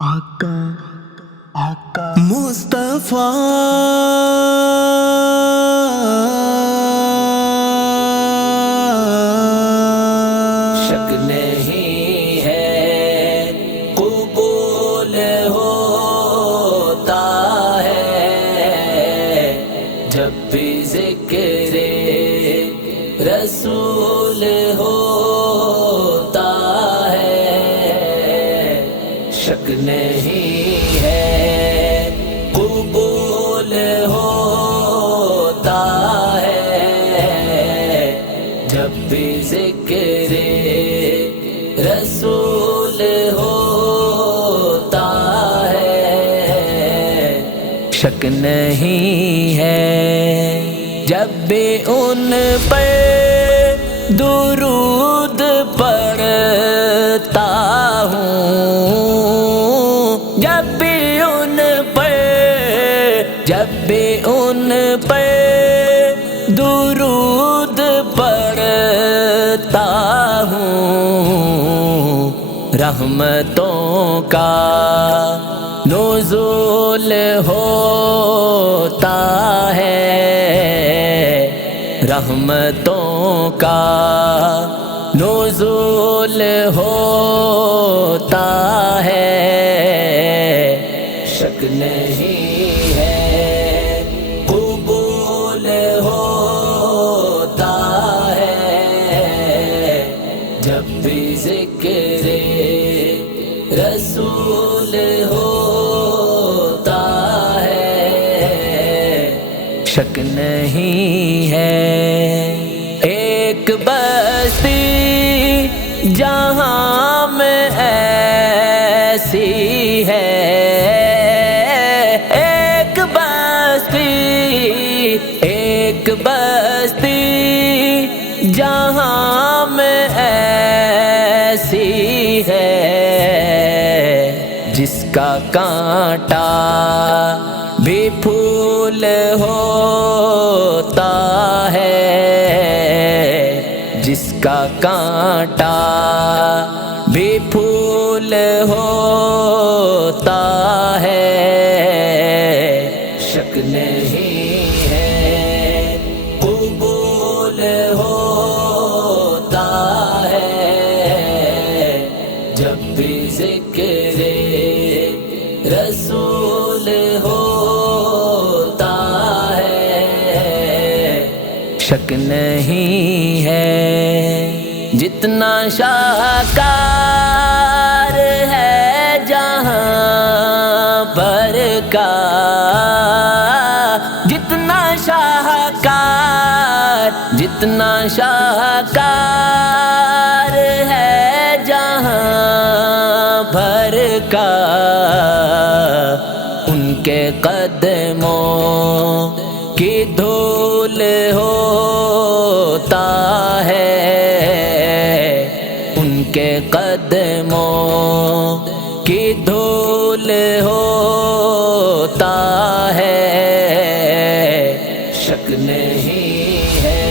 آقا مصطفیٰ شک نہیں ہے قبول ہوتا ہے جب بھی ذکر رسول ہوتا ہے، شک نہیں ہے قبول ہوتا ہے جب بھی ذکر رسول ہوتا ہے، شک نہیں ہے جب بھی ان پر درود پڑھتا ہوں، جب بھی ان پر درود پڑھتا ہوں، رحمتوں کا نزول ہوتا ہے، رحمتوں کا نزول ہوتا ہے، شک نہیں ہے قبول ہوتا ہے جب بھی ذکر رسول ہوتا ہے، شک نہیں ہے ایک بستی جہاں میں ایسی ہے، ایک بستی جہاں میں ایسی ہے، جس کا کانٹا بھی پھول ہوتا ہے، جس کا کانٹا بھی پھول ہوتا ہے، شک نہیں ہے قبول ہوتا ہے جب بھی ذکر رسول ہوتا ہے، شک نہیں ہے جتنا شاہکار ہے جہاں پر کا، جتنا شاہکار ہے جہاں بھر کا، ان کے قدموں کی دھول ہوتا ہے، ان کے قدموں کی دھول ہوتا ہے، شک نہیں ہے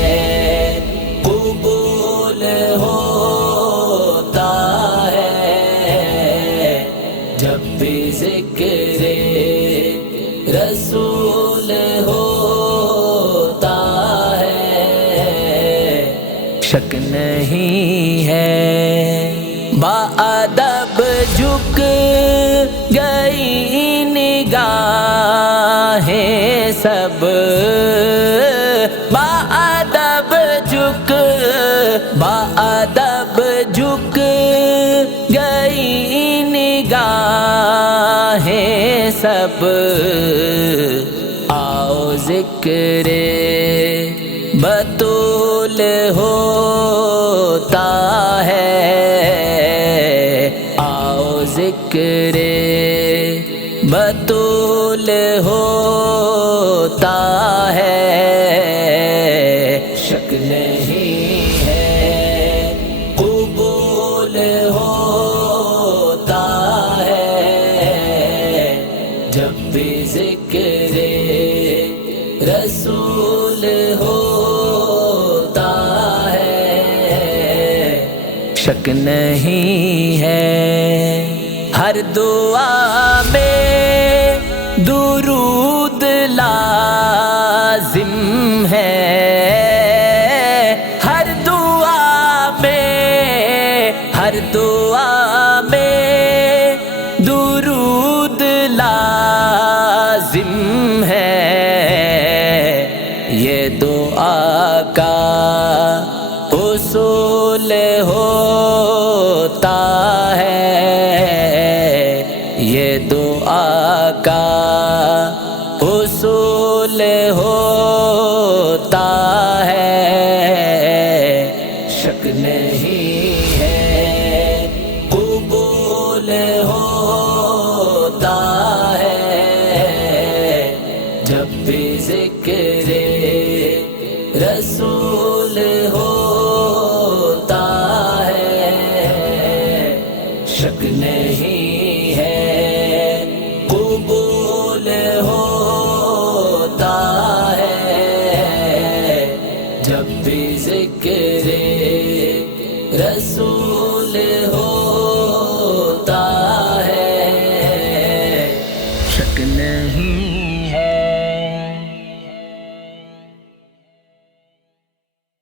قبول ہوتا ہے جب بھی ذکر رسول ہوتا ہے، شک نہیں ہے باادب جھک گئی نگاہیں سب، باادب جھک گئی نگاہیں سب، آؤ ذکر بطول ہوتا ہے، آؤ ذکر بطول ہوتا ہے، شک نہیں ہے قبول ہوتا ہے جب بھی ذکر رسول ہوتا ہے، شک نہیں ہے ہر ہر دعا میں درود لازم ہے، ہر دعا میں، ہر دعا میں درود لازم ہے، یہ دعا کا اصول ہوتا ہے، یہ دعا کا اصول ہوتا ہے، شک نہیں ہے قبول ہوتا ہے، جب بھی ذکر رسول ہوتا ہے، شک نہیں ہے قبول ہوتا ہے، جب بھی ذکر رسول ہوتا ہے، شک نہیں